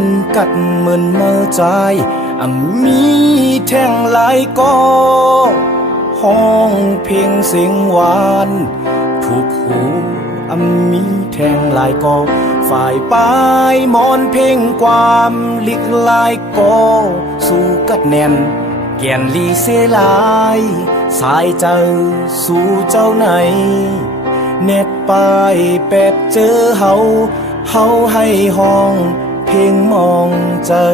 นกัดเหมือนเมื่อใจมีแท่งหลายก็ห้องเพลงเสียงหวานถูกหูมีแท่งหลายก็ฝ่ายปลายมอนเพลงความลิกลายก็สู้กัดแน่นแก่นลีเสลายสายเจ้าสู่เจ้าไหนเน็ตปลายเป็ดเจอเฮาให้ห้องเพลงมองเจอ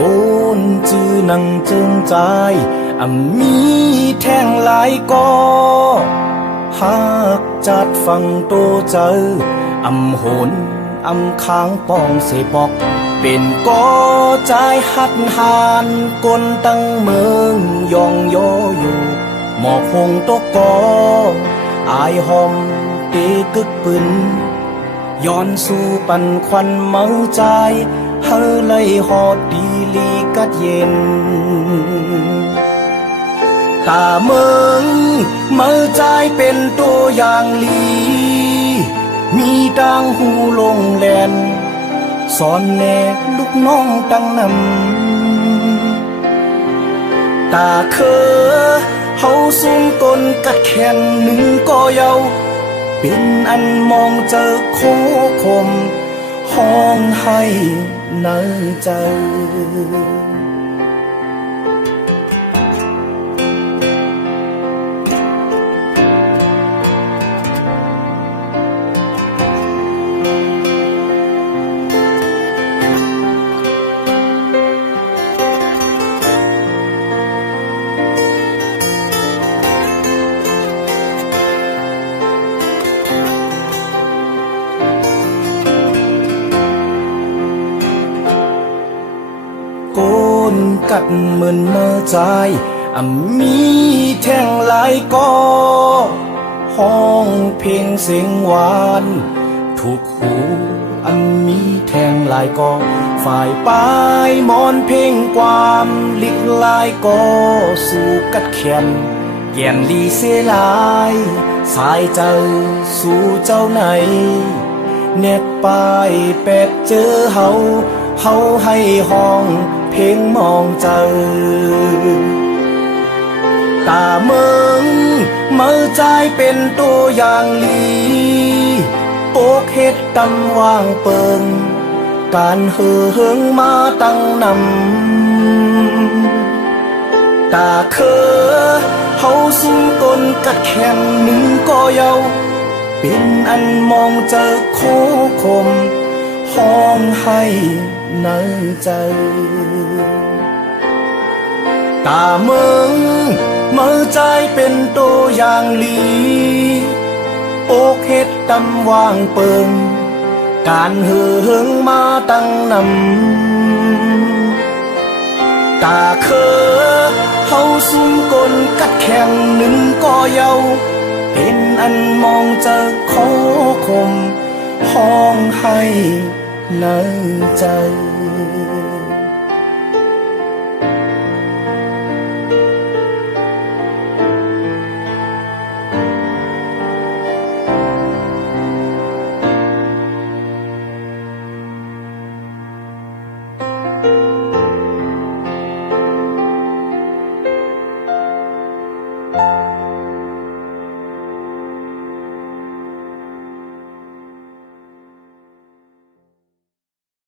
โกนจื้อนังจึงใจมีแท่งหลายก็หากจัดฟังโตเจอโหนค้างป้องเสปอกเป็นก็ใจหัดหานกลตั้งเมืองยองโยอยู่หมอกหงตกกออายหอมเตกึกปืนย้อนสู่ปันควันเมาใจเฮเลยหอดดีลีกัดเย็นตาเมืองเมื่อใจเป็นตัวอย่างลีมีดังหูลงแลนสอนแน่ลูกน้องตั้งนำตาเคเฮาสูงต้นกัดแขนหนึ่งก็เยาเป็นอันมองเจอโคคมห้องให้เนื้อเจอโกนกัดเหมือนเมื่อใจมีแท่งหลายก็ห้องเพลงเสียงหวานถูกหูมีแท่งหลายก็ฝ่ายปลายมอนเพลงความลิกลายก็สู่กัดแขนแก่นลีเสลายสายเจ้าสู่เจ้าไหนเน็ตปลายเป็ดเจอเฮาให้ห้องเพลงมองเจอตาเมืองเมื่อใจเป็นตัวอย่างลีโปกเฮ็ดตำว่างเปิงการเหิงมาตั้งนำตาเคเฮาสูงต้นกัดแขนหนึ่งก็เยาเป็นอันมองเจอโคคมห้องให้เนื้อเจอตาเมืองเมื่อใจเป็นตัวอย่างลีโอกเฮ็ดตำว่างเปิงการเหิงมาตั้งนำตาเคเฮาสูงก้นกัดแข็งหนึ่งก็เยาเป็นอันมองเจอโคคมห้องให้เนื้อใจ